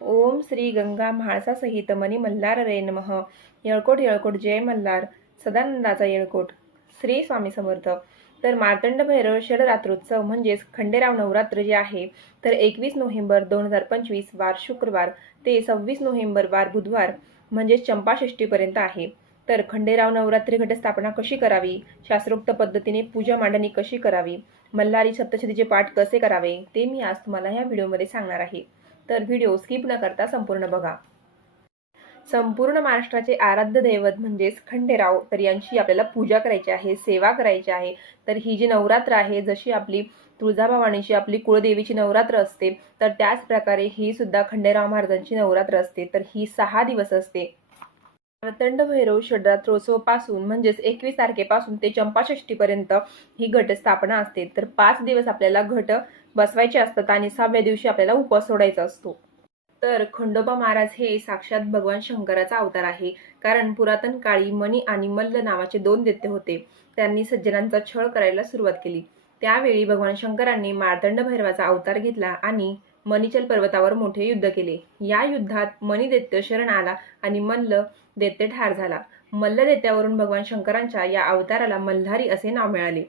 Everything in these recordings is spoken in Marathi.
ओम श्री गंगा म्हाळसा सहित मनी मल्हार रेनमह येळकोट येळकोट जय मल्हार. सदानंदाचा येळकोट. श्री स्वामी समर्थ. तर मार्तंड भैरव षडरात्रोत्सव म्हणजेच खंडेराव नवरात्र जे आहे तर एकवीस नोव्हेंबर दोन हजार पंचवीस वार शुक्रवार ते सव्वीस नोव्हेंबर वार बुधवार म्हणजेच चंपाषष्टीपर्यंत आहे. तर खंडेराव नवरात्री घटस्थापना कशी करावी? शास्त्रोक्त पद्धतीने पूजा मांडणी कशी करावी? मल्हारी सप्तशतीचे पाठ कसे करावे? ते मी आज तुम्हाला या व्हिडिओमध्ये सांगणार आहे. तर व्हिडिओ स्किप न करता संपूर्ण बघा. संपूर्ण महाराष्ट्राचे आराध्य दैवत म्हणजेच खंडेराव तर यांची आपल्याला पूजा करायची आहे सेवा करायची आहे. तर ही जी नवरात्र आहे जशी आपली तुळजाभवानीची आपली कुळदेवीची नवरात्र असते तर त्याच प्रकारे ही सुद्धा खंडेराव महाराजांची नवरात्र असते. तर ही सहा दिवस असते. प्रतंड भैरव षडरात्रोत्सवपासून म्हणजेच एकवीस तारखेपासून ते चंपाषष्टीपर्यंत ही घटस्थापना असते. तर पाच दिवस आपल्याला घट बसवायचे असतात आणि सहाव्या दिवशी आपल्याला उपवास सोडायचा असतो. तर खंडोबा महाराज हे साक्षात भगवान शंकराचा अवतार आहे. कारण पुरातन काळी मणी आणि मल्ल नावाचे दोन दैत्य होते. त्यांनी सज्जनांचा छळ करायला सुरुवात केली. त्यावेळी भगवान शंकरांनी मार्तंड भैरवाचा अवतार घेतला आणि मणिचल पर्वतावर मोठे युद्ध केले. या युद्धात मणी दैत्य शरण आला आणि मल्ल दैत्य ठार झाला. मल्ल दैत्यावरून भगवान शंकरांच्या या अवताराला मल्हारी असे नाव मिळाले.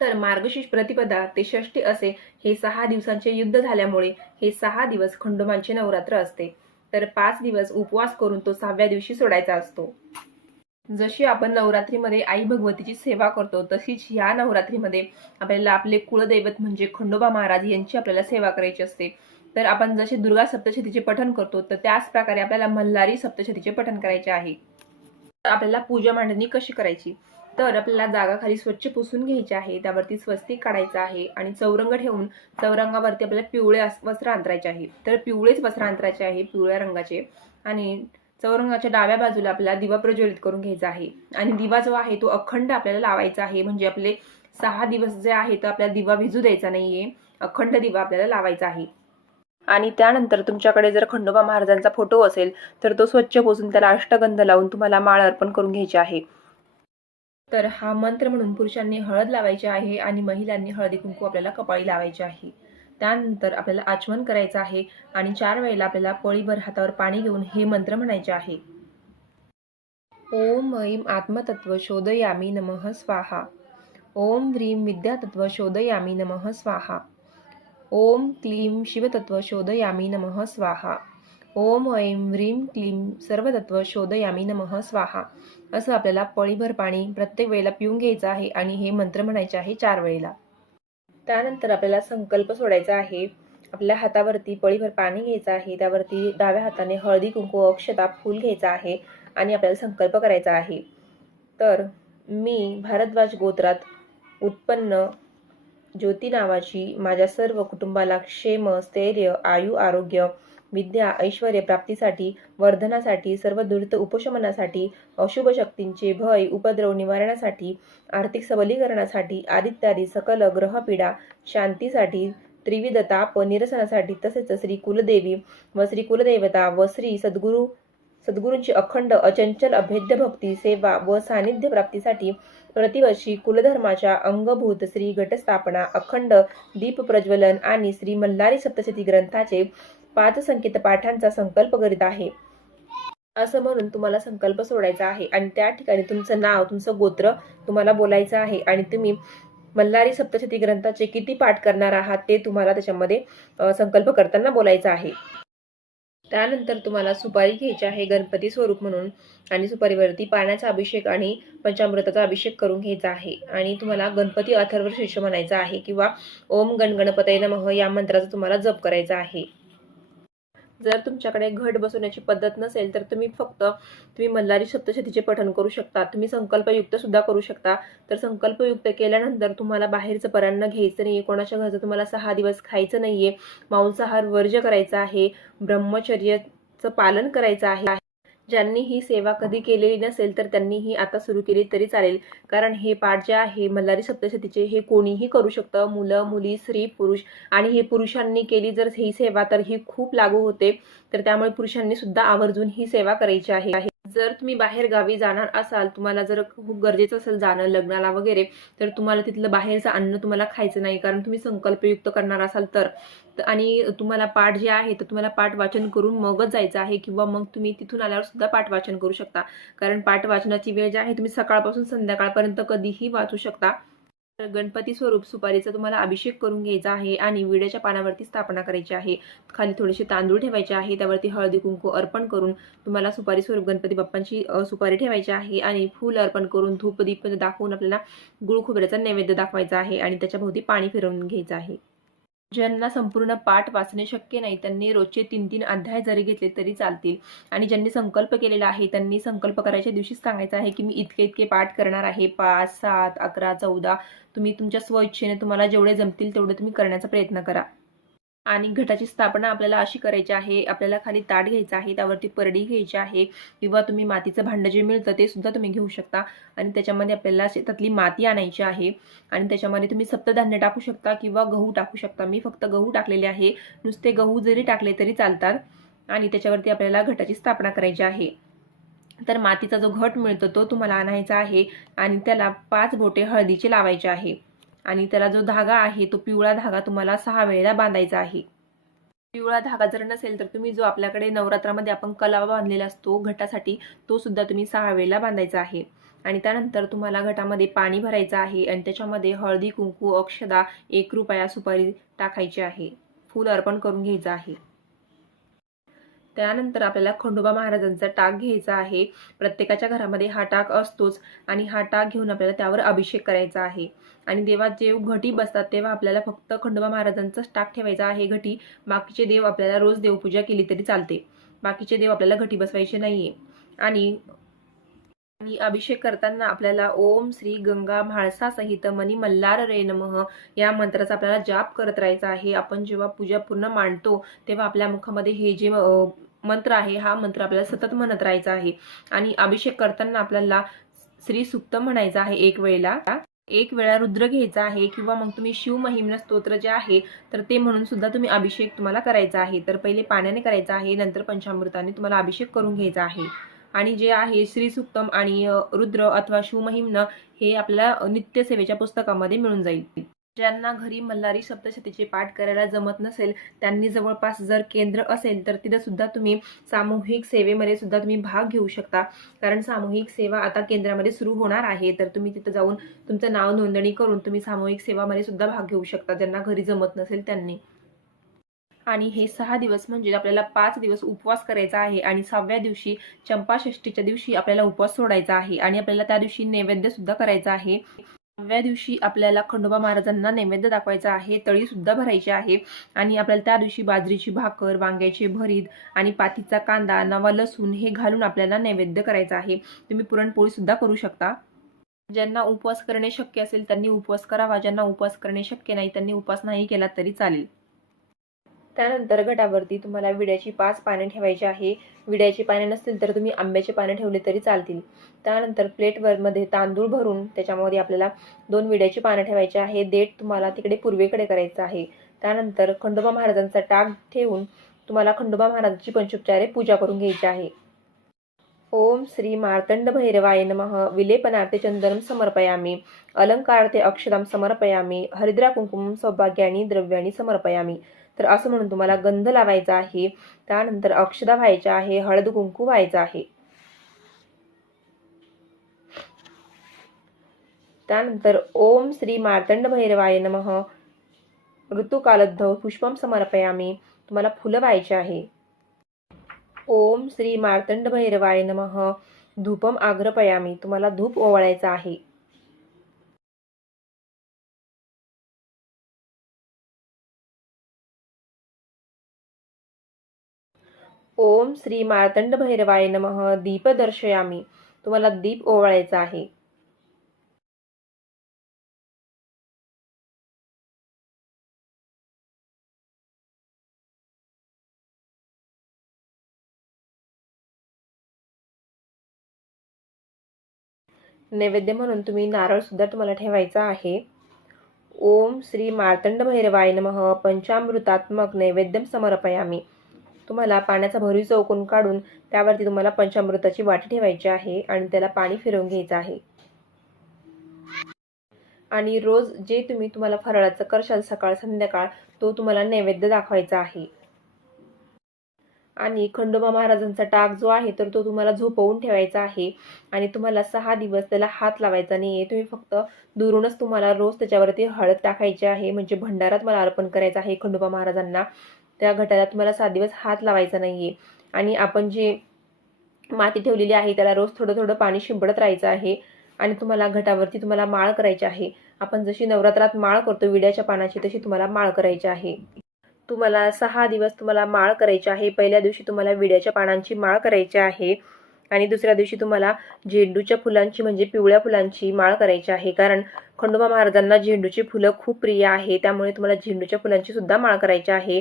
तर मार्गशीर्ष प्रतिपदा ते षष्टी असे हे सहा दिवसांचे युद्ध झाल्यामुळे हे सहा दिवस खंडोबांचे नवरात्र असते. तर पाच दिवस उपवास करून तो सहाव्या दिवशी सोडायचा असतो. जशी आपण नवरात्रीमध्ये आई भगवतीची सेवा करतो तशीच ह्या नवरात्रीमध्ये आपल्याला आपले कुळदैवत म्हणजे खंडोबा महाराज यांची आपल्याला सेवा करायची असते. तर आपण जसे दुर्गा सप्तशतीचे पठण करतो तर त्याच प्रकारे आपल्याला मल्हारी सप्तशतीचे पठण करायचे आहे. तर आपल्याला पूजा मांडणी कशी करायची? तर आपल्याला जागा खाली स्वच्छ पुसून घ्यायची आहे त्यावरती स्वस्तिक काढायचं आहे आणि चौरंग ठेवून चौरंगावरती आपल्याला पिवळे वस्त्र अंतरायचे आहे. तर पिवळेच वस्त्र अंतरायचे आहे पिवळ्या रंगाचे. आणि चौरंगाच्या डाव्या बाजूला आपल्याला दिवा प्रज्वलित करून घ्यायचा आहे. आणि दिवा जो आहे तो अखंड आपल्याला लावायचा आहे. म्हणजे आपले सहा दिवस जे आहे तर आपल्याला दिवा भिजू द्यायचा नाहीये. अखंड दिवा आपल्याला लावायचा आहे. आणि त्यानंतर तुमच्याकडे जर खंडोबा महाराजांचा फोटो असेल तर तो स्वच्छ पोसून त्याला अष्टगंध लावून तुम्हाला माळ अर्पण करून घ्यायची आहे. तर हा मंत्र म्हणून पुरुषांनी हळद लावायची आहे आणि महिलांनी हळदी कुंकू आपल्याला कपाळी लावायची आहे. त्यानंतर आपल्याला आचमन करायचं आहे आणि चार वेळेला आपल्याला पळीभर हातावर पाणी घेऊन हे मंत्र म्हणायचे आहे. ओम ऐं आत्मतत्व शोधयामी नमः स्वाहा. ओम ह्रीं विद्यातत्व शोधयामी नमः स्वाहा. ओम क्लीं शिवतत्व शोधयामी नमः स्वाहा. ओम ऐं ह्रीं क्लीं सर्वतत्व शोधयामी नमः स्वाहा. असं आपल्याला पळीभर पाणी प्रत्येक वेळेला पिऊन घ्यायचं आहे आणि हे मंत्र म्हणायचे आहे चार वेळेला. त्यानंतर आपल्याला संकल्प सोडायचा आहे. आपल्या हातावरती पळीभर पाणी घ्यायचं आहे. त्यावरती डाव्या हाताने हळदी कुंकू अक्षता फूल घ्यायचा आहे आणि आपल्याला संकल्प करायचा आहे. तर मी भारद्वाज गोत्रात उत्पन्न ज्योती नावाची माझ्या सर्व कुटुंबाला क्षेम स्थैर्य आयु आरोग्य विद्या ऐश्वर प्राप्तीसाठी वर्धनासाठी सर्व दुर्त उपशमनासाठी अशुभ शक्तींचे भय उपद्रव निवारणासाठी आर्थिक सबलीकरणासाठी आदित्यादी सकल ग्रहपीडा शांतीसाठी त्रिविध ताप निरसनासाठी तसेच श्री कुलदेवी व श्री कुलदेवता व श्री सद्गुरू सद्गुरूंची अखंड अचंचल अभेद्य भक्ती सेवा व सानिध्य प्राप्तीसाठी प्रतिवर्षी कुलधर्माच्या अंगभूत श्री घटस्थापना अखंड दीप प्रज्वलन आणि श्री मल्हारी सप्तशती ग्रंथाचे पाच संकेत पाठांचा संकल्प करीत आहे. असं म्हणून तुम्हाला संकल्प सोडायचा आहे. आणि त्या ठिकाणी तुमचं नाव तुमचं गोत्र तुम्हाला बोलायचं आहे. आणि तुम्ही मल्हारी सप्तशती ग्रंथाचे किती पाठ करणार आहात ते तुम्हाला त्याच्यामध्ये संकल्प करताना बोलायचं आहे. त्यानंतर तुम्हाला सुपारी घ्यायची आहे गणपती स्वरूप म्हणून. आणि सुपारीवरती पाण्याचा अभिषेक आणि पंचामृताचा अभिषेक करून घ्यायचा आहे. आणि तुम्हाला गणपती अथर्व शीर्ष म्हणायचा आहे किंवा ओम गणगणपतय नमह नमः या मंत्राचा तुम्हाला जप करायचा आहे. जर तुमच्याकडे घट बसवण्याची पद्धत नसेल तर तुम्ही फक्त तुम्ही मल्हारी सप्तशतीचे पठण करू शकता. तुम्ही संकल्पयुक्त सुद्धा करू शकता. तर संकल्पयुक्त केल्यानंतर तुम्हाला बाहेरचं परान्न घ्यायचं नाही कोणाच्या घरचं तुम्हाला सहा दिवस खायचं नाहीये. मांसाहार वर्ज्य करायचा आहे. ब्रह्मचर्याचं पालन करायचं आहे. ज्यांनी ही सेवा कधी केलेली नसेल तर त्यांनी ही आता सुरू केली तरी चालेल. कारण हे पाठ जे आहे मल्हारी सप्तशतीचे हे कोणीही करू शकतं. मुलं मुली स्त्री पुरुष. आणि हे पुरुषांनी केली जर ही सेवा तर ही खूप लागू होते. तर त्यामुळे पुरुषांनी सुद्धा आवर्जून ही सेवा करायची आहे. जर तुम्ही बाहेर गावी जाणार असाल तुम्हाला जर खूप गरजेचं असेल जाणं लग्नाला वगैरे तर तुम्हाला तिथलं बाहेरचं अन्न तुम्हाला खायचं नाही. कारण तुम्ही संकल्पयुक्त करणार असाल तर. आणि तुम्हाला पाठ जे आहे तर तुम्हाला पाठ वाचन करून मगच जायचं आहे किंवा मग तुम्ही तिथून आल्यावर सुद्धा पाठ वाचन करू शकता. कारण पाठ वाचनाची वेळ जी आहे तुम्ही सकाळपासून संध्याकाळपर्यंत कधीही वाचू शकता. तर गणपती स्वरूप सुपारीचा तुम्हाला अभिषेक करून घ्यायचा आहे आणि विड्याच्या पानावरती स्थापना करायची आहे. खाली थोडेसे तांदूळ ठेवायचे आहे. त्यावरती हळदी कुंकू अर्पण करून तुम्हाला सुपारी स्वरूप गणपती बाप्पांची सुपारी ठेवायची आहे आणि फूल अर्पण करून धूप दीप दाखवून आपल्याला गुळ खोबऱ्याचा नैवेद्य दाखवायचा आहे आणि त्याच्या भोवती पाणी फिरवून घ्यायचं आहे. ज्यांना संपूर्ण पाठ वाचणे शक्य नाही त्यांनी रोजचे तीन तीन अध्याय जरी घेतले तरी चालतील. आणि ज्यांनी संकल्प केलेला आहे त्यांनी संकल्प करायच्या दिवशीच सांगायचं आहे की मी इतके इतके पाठ करणार आहे. पाच सात अकरा चौदा. तुम्ही तुमच्या स्वइच्छेने तुम्हाला जेवढे जमतील तेवढे तुम्ही करण्याचा प्रयत्न करा. आणि घटाची स्थापना आपल्याला अशी करायची आहे आपल्याला खाली ताट घ्यायचं आहे त्यावरती परडी घ्यायची आहे किंवा तुम्ही मातीचं भांडं जे मिळतं ते सुद्धा तुम्ही घेऊ शकता. आणि त्याच्यामध्ये आपल्याला शेतातली माती आणायची आहे. आणि त्याच्यामध्ये तुम्ही सप्तधान्य टाकू शकता किंवा गहू टाकू शकता. मी फक्त गहू टाकलेले आहे. नुसते गहू जरी टाकले तरी चालतात. आणि त्याच्यावरती आपल्याला घटाची स्थापना करायची आहे. तर मातीचा जो घट मिळतो तो तुम्हाला आणायचा आहे. आणि त्याला पाच बोटे हळदीचे लावायचे आहे. आणि त्याला जो धागा आहे तो पिवळा धागा तुम्हाला सहा वेळेला बांधायचा आहे. पिवळा धागा जर नसेल तर तुम्ही जो आपल्याकडे नवरात्रामध्ये आपण कलावा बांधलेला असतो घटासाठी तो सुद्धा तुम्ही सहा वेळेला बांधायचा आहे. आणि त्यानंतर तुम्हाला घटामध्ये पाणी भरायचं आहे आणि त्याच्यामध्ये हळदी कुंकू अक्षदा एक रुपया सुपारी टाकायची आहे. फूल अर्पण करून घ्यायचं आहे. त्यानंतर आपल्याला खंडोबा महाराजांचा टाक घ्यायचा आहे. प्रत्येकाच्या घरामध्ये हा टाक असतोच आणि हा टाक घेऊन आपल्याला त्यावर अभिषेक करायचा आहे. आणि देवात जे घटी बसतात तेव्हा आपल्याला फक्त खंडोबा महाराजांचाच टाक ठेवायचा आहे. घटी बाकीचे देव आपल्याला रोज देवपूजा केली तरी चालते. बाकीचे देव आपल्याला घटी बसवायचे नाहीये. आणि आणि अभिषेक करताना आपल्याला ओम श्री गंगा म्हाळसा सहित मनी मल्लार रे नमः या मंत्राचा आपल्याला जाप करत राहायचा आहे. आपण जेव्हा पूजा पूर्ण मांडतो तेव्हा आपल्या मुखामध्ये हे जे मंत्र आहे हा मंत्र आपल्याला सतत म्हणत राहायचा आहे. आणि अभिषेक करताना आपल्याला श्री सुक्त म्हणायचं आहे एक वेळेला. एक वेळा रुद्र घ्यायचा आहे किंवा मग तुम्ही शिव महिम्न स्तोत्र जे आहे तर ते म्हणून सुद्धा तुम्ही अभिषेक तुम्हाला करायचा आहे. तर पहिले पाण्याने करायचा आहे नंतर पंचामृताने तुम्हाला अभिषेक करून घ्यायचा आहे. आणि जे आहे श्री सुक्तम आणि रुद्र अथवा शिवमहिम्न हे आपल्या नित्यसेवेच्या पुस्तकामध्ये मिळून जाईल. ज्यांना घरी मल्हारी सप्तशतीचे पाठ करायला जमत नसेल त्यांनी जवळपास जर केंद्र असेल तर तिथं सुद्धा तुम्ही सामूहिक सेवेमध्ये सुद्धा तुम्ही भाग घेऊ शकता. कारण सामूहिक सेवा आता केंद्रामध्ये सुरू होणार आहे तर तुम्ही तिथं जाऊन तुमचं नाव नोंदणी करून तुम्ही सामूहिक सेवामध्ये सुद्धा भाग घेऊ शकता ज्यांना घरी जमत नसेल त्यांनी. आणि हे सहा दिवस म्हणजे आपल्याला पाच दिवस उपवास करायचा आहे आणि सहाव्या दिवशी चंपाषष्टीच्या दिवशी आपल्याला उपवास सोडायचा आहे आणि आपल्याला त्या दिवशी नैवेद्य सुद्धा करायचा आहे. नवव्या दिवशी आपल्याला खंडोबा महाराजांना नैवेद्य दाखवायचा आहे तळी सुद्धा भरायची आहे. आणि आपल्याला त्या दिवशी बाजरीची भाकर वांग्याचे भरीत आणि पातीचा कांदा नवा लसूण हे घालून आपल्याला नैवेद्य करायचा आहे. तुम्ही पुरणपोळी सुद्धा करू शकता. ज्यांना उपवास करणे शक्य असेल त्यांनी उपवास करावा ज्यांना उपवास करणे शक्य नाही त्यांनी उपवास नाही केला तरी चालेल. त्यानंतर घटावरती तुम्हाला विड्याची पाच पाने ठेवायची आहे. विड्याची पाने नसतील तर तुम्ही आंब्याचे पाने ठेवले तरी चालतील. त्यानंतर प्लेटवर मध्ये तांदूळ भरून त्याच्यामध्ये आपल्याला दोन विड्याची पानं ठेवायची आहे. देठ तुम्हाला तिकडे पूर्वेकडे करायचं आहे. त्यानंतर खंडोबा महाराजांचा टाक ठेवून तुम्हाला खंडोबा महाराजांची पंचोपचारे पूजा करून घ्यायची आहे. ओम श्री मार्तंड भैरवाय नमः. विलेपनार्थे चंदनम समर्पयामी. अलंकारार्थे अक्षदाम समर्पयामी. हरिद्रा कुंकुम सौभाग्यानी द्रव्यानी समर्पयामी. तर असं म्हणून तुम्हाला गंध लावायचा आहे. त्यानंतर अक्षदा व्हायच्या आहे हळद कुंकू व्हायचं आहे. त्यानंतर ओम श्री मार्तंड भैरवाय नमः. ऋतुकालद्धव पुष्पम समर्पयामी. तुम्हाला फुलं व्हायचे आहे. ओम श्री मार्तंड भैरवाय नमः. धूपम आग्रपयामी तुम्हाला धूप ओवाळायचं आहे. ओम श्री मार्तंड भैरवाय नमः. दीप दर्शयामी. तुम्हाला दीप ओवाळायचा आहे. नैवेद्य म्हणून तुम्ही नारळ सुद्धा तुम्हाला ठेवायचा आहे. ओम श्री मार्तंड भैरवाय नमः. पंचामृतात्मक नैवेद्यम समर्पयामी. तुम्हाला पाण्याचा भरीव चौकून काढून त्यावरती तुम्हाला पंचामृताची वाटी ठेवायची आहे आणि त्याला पाणी फिरवून घ्यायचं आहे. आणि रोज जे तुम्ही तुम्हाला फराळाचं करशाल सकाळ संध्याकाळ तो तुम्हाला नैवेद्य दाखवायचा आहे. आणि खंडोबा महाराजांचा टाक जो आहे तर तो तुम्हाला झोपवून ठेवायचा आहे. आणि तुम्हाला सहा दिवस त्याला हात लावायचा नाही आहे तुम्ही फक्त दुरूनच तुम्हाला रोज त्याच्यावरती हळद टाकायची आहे. म्हणजे भंडारा तुम्हाला अर्पण करायचा आहे खंडोबा महाराजांना. त्या घटाला तुम्हाला सात दिवस हात लावायचा नाही आहे आणि आपण जे माती ठेवलेली आहे त्याला रोज थोडं थोडं पाणी शिंपडत राहायचं आहे आणि तुम्हाला घटावरती तुम्हाला माळ करायची आहे. आपण जशी नवरात्रात माळ करतो विड्याच्या पानाची तशी तुम्हाला माळ करायची आहे. तुम्हाला सहा दिवस तुम्हाला माळ करायची आहे. पहिल्या दिवशी तुम्हाला विड्याच्या पानांची माळ करायची आहे. आणि दुसऱ्या दिवशी तुम्हाला झेंडूच्या फुलांची म्हणजे पिवळ्या फुलांची माळ करायची आहे. कारण खंडोबा महाराजांना झेंडूची फुलं खूप प्रिय आहे. त्यामुळे तुम्हाला झेंडूच्या फुलांची सुद्धा माळ करायची आहे.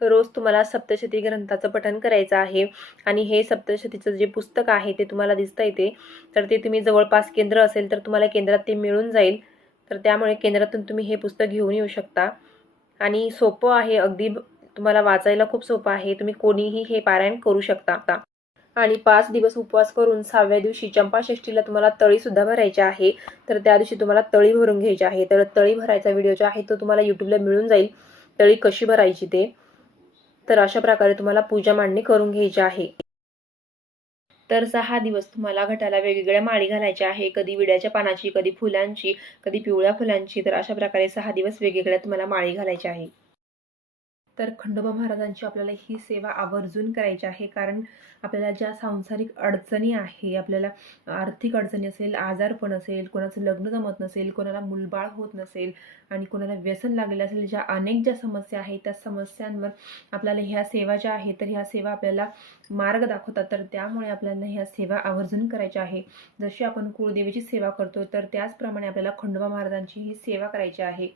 रोज तुम्हाला सप्तशती ग्रंथाचं पठण करायचं आहे. आणि हे सप्तशतीचं जे पुस्तक आहे ते तुम्हाला दिसतं येते तर ते तुम्ही जवळपास केंद्र असेल तर तुम्हाला केंद्रात ते मिळून जाईल. तर त्यामुळे केंद्रातून तुम्ही हे पुस्तक घेऊन येऊ शकता. आणि सोपं आहे अगदी तुम्हाला वाचायला खूप सोपं आहे. तुम्ही कोणीही हे पारायण करू शकता आणि पाच दिवस उपवास करून सहाव्या दिवशी चंपाषष्ठीला तुम्हाला तळीसुद्धा भरायची आहे. तर त्या दिवशी तुम्हाला तळी भरून घ्यायची आहे. तर तळी भरायचा व्हिडिओ जो आहे तो तुम्हाला यूट्यूबला मिळून जाईल. तळी कशी भरायची ते? तर अशा प्रकारे तुम्हाला पूजा मांडणी करून घ्यायची आहे. तर सहा दिवस तुम्हाला घटाला वेगवेगळ्या माळी घालायच्या आहे. कधी विड्याच्या पानाची कधी फुलांची कधी पिवळ्या फुलांची. तर अशा प्रकारे सहा दिवस वेगवेगळ्या तुम्हाला माळी घालायची आहे. तर खंडोबा महाराजांची आपल्याला ही सेवा आवर्जून करायची आहे. कारण आपल्याला ज्या सांसारिक अडचणी आहे आपल्याला आर्थिक अडचणी असेल आजारपण असेल कोणाचं लग्न जमत नसेल कोणाला मुलबाळ होत नसेल आणि कोणाला व्यसन लागलेलं असेल ज्या अनेक ज्या समस्या आहेत त्या समस्यांवर आपल्याला ह्या सेवा ज्या आहेत तर ह्या सेवा आपल्याला मार्ग दाखवतात. तर त्यामुळे आपल्याला ह्या सेवा आवर्जून करायच्या आहे. जशी आपण कुळदेवीची सेवा करतो तर त्याचप्रमाणे आपल्याला खंडोबा महाराजांची ही सेवा करायची आहे.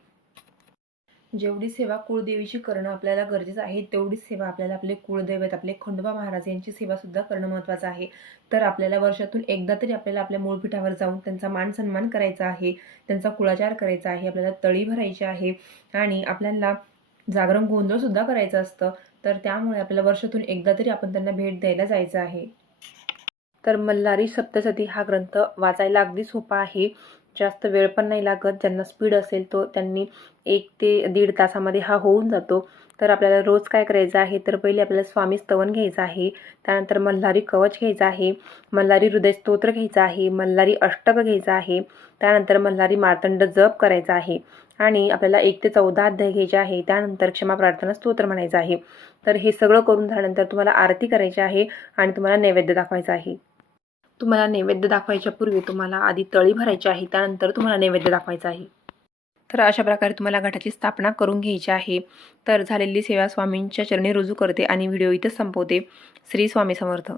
जेवढी सेवा कुळदेवीची करणं आपल्याला गरजेचं आहे तेवढीच सेवा आपल्याला आपले कुळदैवत आपले खंडोबा महाराज यांची सेवा सुद्धा करणं महत्त्वाचं आहे. तर आपल्याला वर्षातून एकदा तरी आपल्याला आपल्या मूळपीठावर जाऊन त्यांचा मान सन्मान करायचा आहे त्यांचा कुळाचार करायचा आहे आपल्याला तळी भरायची आहे आणि आपल्याला जागरण गोंधळ सुद्धा करायचं असतं. तर त्यामुळे आपल्याला वर्षातून एकदा तरी आपण त्यांना भेट द्यायला जायचं आहे. तर मल्हारी सप्तसती हा ग्रंथ वाचायला अगदी सोपा आहे. जास्त वेळ पण नाही लागत. ज्यांना स्पीड असेल तो त्यांनी एक ते दीड तासामध्ये हा होऊन जातो. तर आपल्याला रोज काय करायचं आहे? तर पहिले आपल्याला स्वामी स्तवन घ्यायचं आहे. त्यानंतर मल्हारी कवच घ्यायचं आहे. मल्हारी हृदय स्तोत्र घ्यायचं आहे. मल्हारी अष्टक घ्यायचं आहे. त्यानंतर मल्हारी मार्तंड जप करायचा आहे. आणि आपल्याला एक ते चौदा अध्याय घ्यायचे आहे. त्यानंतर क्षमा प्रार्थना स्तोत्र म्हणायचं आहे. तर हे सगळं करून झाल्यानंतर तुम्हाला आरती करायची आहे आणि तुम्हाला नैवेद्य दाखवायचं आहे. तुम्हाला नैवेद्य दाखवायच्या पूर्वी तुम्हाला आधी तळी भरायची आहे त्यानंतर तुम्हाला नैवेद्य दाखवायचा आहे. तर अशा प्रकारे तुम्हाला घटाची स्थापना करून घ्यायची आहे. तर झालेली सेवा स्वामींच्या चरणी रुजू करते आणि व्हिडिओ इथं संपवते. श्री स्वामी समर्थ.